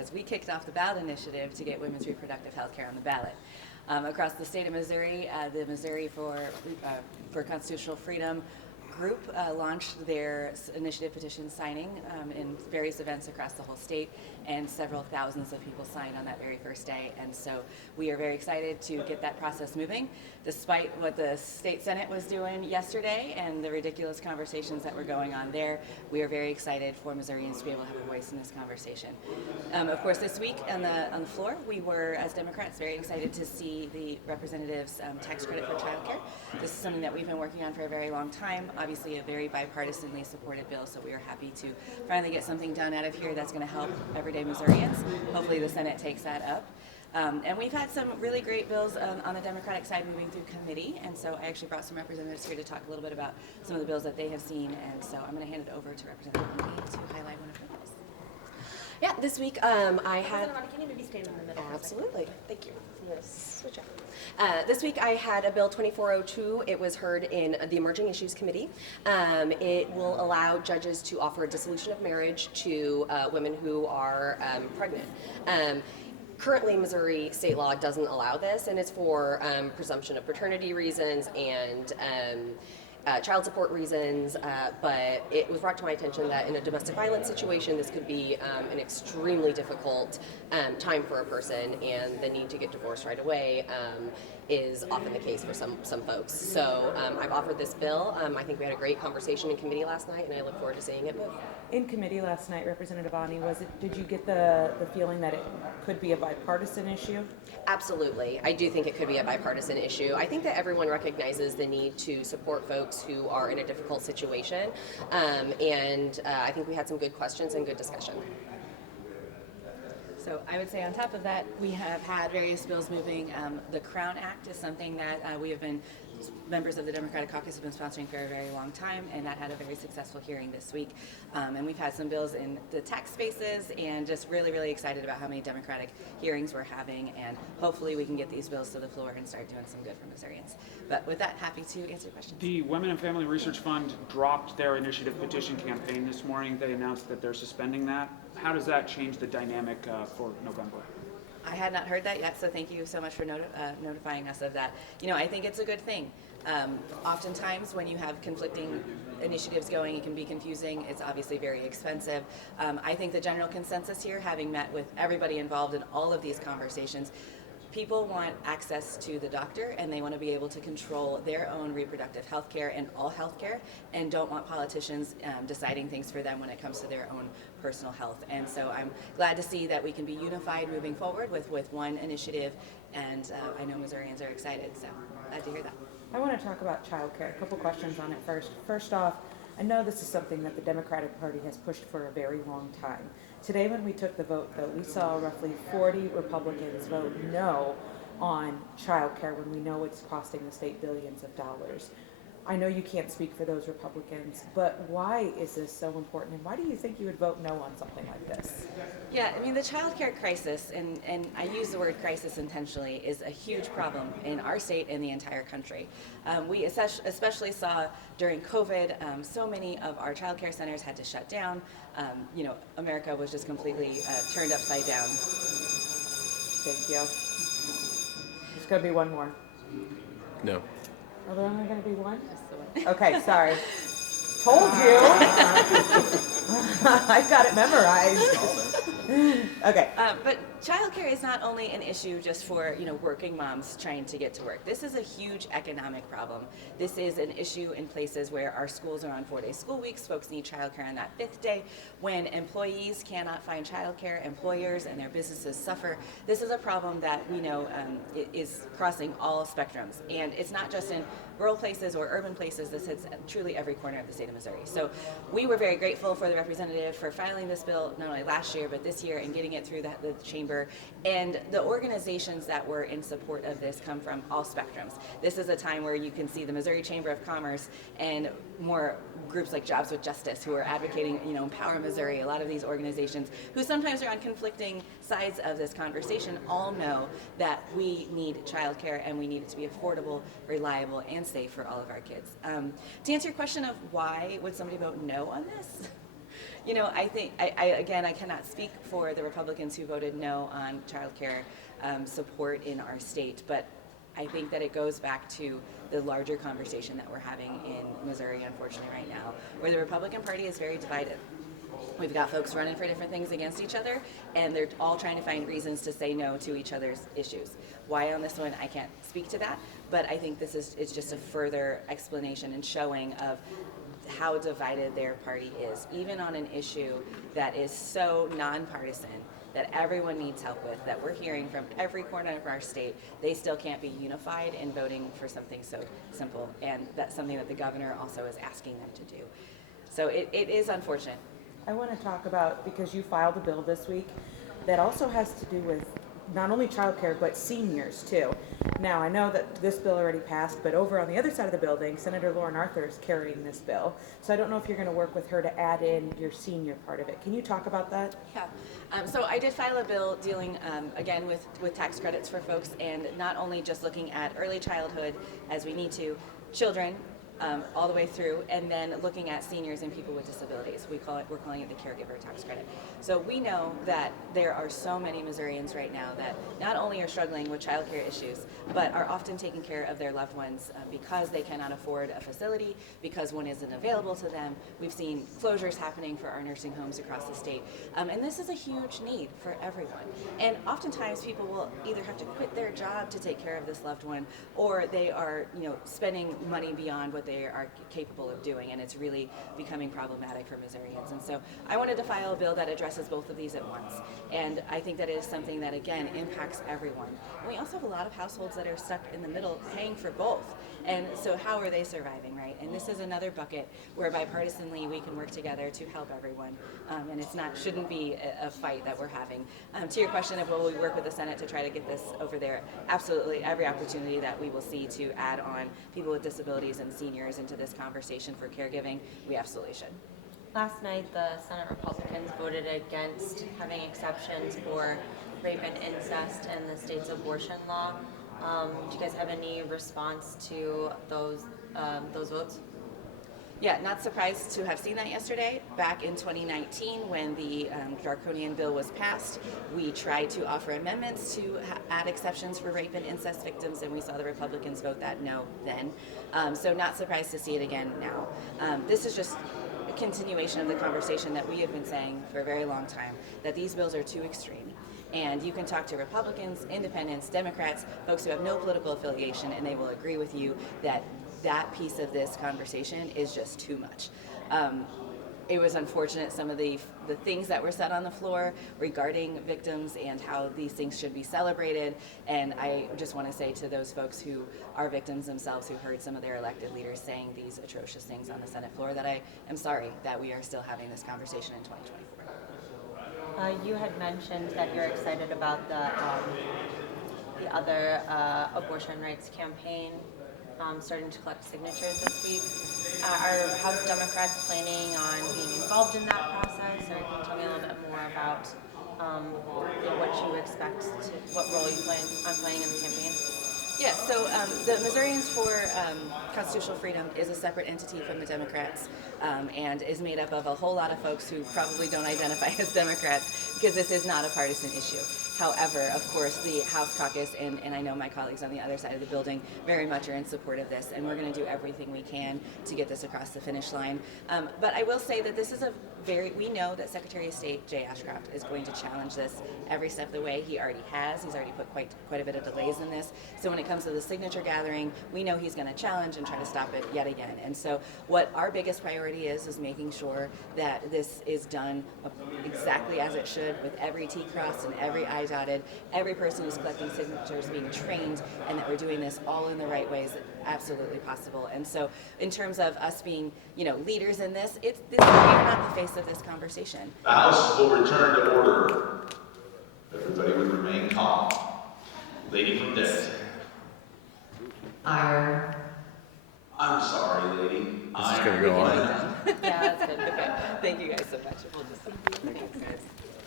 because we kicked off the ballot initiative to get women's reproductive health care on the ballot. Across the state of Missouri, the Missouri for Constitutional Freedom group launched their initiative petition signing in various events across the whole state, and several thousands of people signed on that very first day. And so we are very excited to get that process moving, despite what the state Senate was doing yesterday and the ridiculous conversations that were going on there. We are very excited for Missourians to be able to have a voice in this conversation. Of course, this week on the floor, we were, as Democrats, very excited to see the representatives' tax credit for childcare. This is something that we've been working on for a very long time. Obviously, a very bipartisanly supported bill, so we are happy to finally get something done out of here that's going to help everyday Missourians. Hopefully, the Senate takes that up. And we've had some really great bills on the Democratic side moving through committee, and so I actually brought some representatives here to talk a little bit about some of the bills that they have seen, and so I'm going to hand it over to Representative Quade to highlight one of her bills. Yeah, this week I had... Can you maybe stand in the middle? Absolutely. Thank you. I'm going to switch up. This week I had a Bill 2402. It was heard in the Emerging Issues Committee. It will allow judges to offer a dissolution of marriage to women who are pregnant. Currently, Missouri state law doesn't allow this, and it's for presumption of paternity reasons and child support reasons, but it was brought to my attention that in a domestic violence situation, this could be an extremely difficult time for a person, and the need to get divorced right away is often the case for some folks. So I've offered this bill. I think we had a great conversation in committee last night, and I look forward to seeing it move. In committee last night, Representative Ani, did you get the feeling that it could be a bipartisan issue? Absolutely. I do think it could be a bipartisan issue. I think that everyone recognizes the need to support folks who are in a difficult situation, and I think we had some good questions and good discussion. So I would say on top of that, we have had various bills moving. The Crown Act is something that we have been, members of the Democratic Caucus have been sponsoring for a very long time, and that had a very successful hearing this week. And we've had some bills in the tax spaces, and just really, really excited about how many Democratic hearings we're having, and hopefully we can get these bills to the floor and start doing some good for Missourians. But with that, happy to answer questions. The Women and Family Research Fund dropped their initiative petition campaign this morning. They announced that they're suspending that. How does that change the dynamic for November? I had not heard that yet, so thank you so much for notifying us of that. You know, I think it's a good thing. Oftentimes when you have conflicting initiatives going, it can be confusing. It's obviously very expensive. I think the general consensus here, having met with everybody involved in all of these conversations, people want access to the doctor, and they want to be able to control their own reproductive health care and all health care, and don't want politicians deciding things for them when it comes to their own personal health. And so I'm glad to see that we can be unified moving forward with one initiative, and I know Missourians are excited, so glad to hear that. I want to talk about child care. A couple questions on it first. First off, I know this is something that the Democratic Party has pushed for a very long time. Today when we took the vote, though, we saw roughly 40 Republicans vote no on child care when we know it's costing the state billions of dollars. I know you can't speak for those Republicans, but why is this so important, and why do you think you would vote no on something like this? Yeah, I mean, the child care crisis, and I use the word crisis intentionally, is a huge problem in our state and the entire country. We especially saw during COVID, so many of our child care centers had to shut down. You know, America was just completely turned upside down. Thank you. There's going to be one more. No. Are there only going to be one? Just the one. Okay, sorry. Told you. I've got it memorized. Okay. But childcare is not only an issue just for working moms trying to get to work. This is a huge economic problem. This is an issue in places where our schools are on 4-day school weeks. Folks need childcare on that 5th day. When employees cannot find childcare, employers and their businesses suffer. This is a problem that we know is crossing all spectrums, and it's not just in rural places or urban places. This hits truly every corner of the state of Missouri. So we were very grateful for the representative for filing this bill not only last year but this year and getting it through the chamber. And the organizations that were in support of this come from all spectrums. This is a time where you can see the Missouri Chamber of Commerce and more groups like Jobs with Justice who are advocating, Empower Missouri. A lot of these organizations who sometimes are on conflicting sides of this conversation all know that we need childcare and we need it to be affordable, reliable, and safe for all of our kids. To answer your question of why would somebody vote no on this? You know, I think, again, I cannot speak for the Republicans who voted no on childcare support in our state, but I think that it goes back to the larger conversation that we're having in Missouri, unfortunately, right now, where the Republican Party is very divided. We've got folks running for different things against each other, and they're all trying to find reasons to say no to each other's issues. Why on this one, I can't speak to that, but I think it's just a further explanation and showing of how divided their party is, even on an issue that is so nonpartisan, that everyone needs help with, that we're hearing from every corner of our state. They still can't be unified in voting for something so simple, and that's something that the governor also is asking them to do. So it is unfortunate. I want to talk about, because you filed a bill this week that also has to do with not only childcare but seniors too. Now, I know that this bill already passed, but over on the other side of the building, Senator Lauren Arthur is carrying this bill. So I don't know if you're going to work with her to add in your senior part of it. Can you talk about that? Yeah. So I did file a bill dealing, again, with tax credits for folks, and not only just looking at early childhood as we need to, children, all the way through, and then looking at seniors and people with disabilities. We're calling it the caregiver tax credit. So we know that there are so many Missourians right now that not only are struggling with childcare issues, but are often taking care of their loved ones because they cannot afford a facility, because one isn't available to them. We've seen closures happening for our nursing homes across the state, and this is a huge need for everyone. And oftentimes people will either have to quit their job to take care of this loved one, or they are, spending money beyond what they are capable of doing, and it's really becoming problematic for Missourians. And so I wanted to file a bill that addresses both of these at once, and I think that it is something that, again, impacts everyone. And we also have a lot of households that are stuck in the middle paying for both, and so how are they surviving, right? And this is another bucket where bipartisanly we can work together to help everyone, and shouldn't be a fight that we're having. To your question of will we work with the Senate to try to get this over there, absolutely. Every opportunity that we will see to add on people with disabilities and seniors into this conversation for caregiving, we absolutely should. Last night, the Senate Republicans voted against having exceptions for rape and incest in the state's abortion law. Do you guys have any response to those votes? Yeah, not surprised to have seen that yesterday. Back in 2019, when the draconian bill was passed, we tried to offer amendments to add exceptions for rape and incest victims, and we saw the Republicans vote that no then. So not surprised to see it again now. This is just a continuation of the conversation that we have been saying for a very long time, that these bills are too extreme. And you can talk to Republicans, independents, Democrats, folks who have no political affiliation, and they will agree with you that that piece of this conversation is just too much. It was unfortunate, some of the things that were said on the floor regarding victims and how these things should be celebrated. And I just want to say to those folks who are victims themselves, who heard some of their elected leaders saying these atrocious things on the Senate floor, that I am sorry that we are still having this conversation in 2024. You had mentioned that you're excited about the other abortion rights campaign starting to collect signatures this week. Are House Democrats planning on being involved in that process? Or can you tell me a little bit more about what you expect what role you plan on playing in the campaign? Yeah, so the Missourians for Constitutional Freedom is a separate entity from the Democrats, and is made up of a whole lot of folks who probably don't identify as Democrats, because this is not a partisan issue. However, of course, the House caucus, and I know my colleagues on the other side of the building very much are in support of this, and we're going to do everything we can to get this across the finish line. But I will say that this is we know that Secretary of State Jay Ashcroft is going to challenge this every step of the way. He already has. He's already put quite a bit of delays in this. So when it comes to the signature gathering, we know he's going to challenge and try to stop it yet again. And so what our biggest priority is making sure that this is done exactly as it should, with every T crossed and every I dotted, every person who's collecting signatures being trained, and that we're doing this all in the right ways that absolutely possible. And so in terms of us being, leaders in this, we are not the face of this conversation. The House will return to order. Everybody would remain calm. Lady from desk. I'm sorry, lady. This is going to go on. Yeah, that's good. Okay. Thank you guys so much. We'll just, thanks, guys.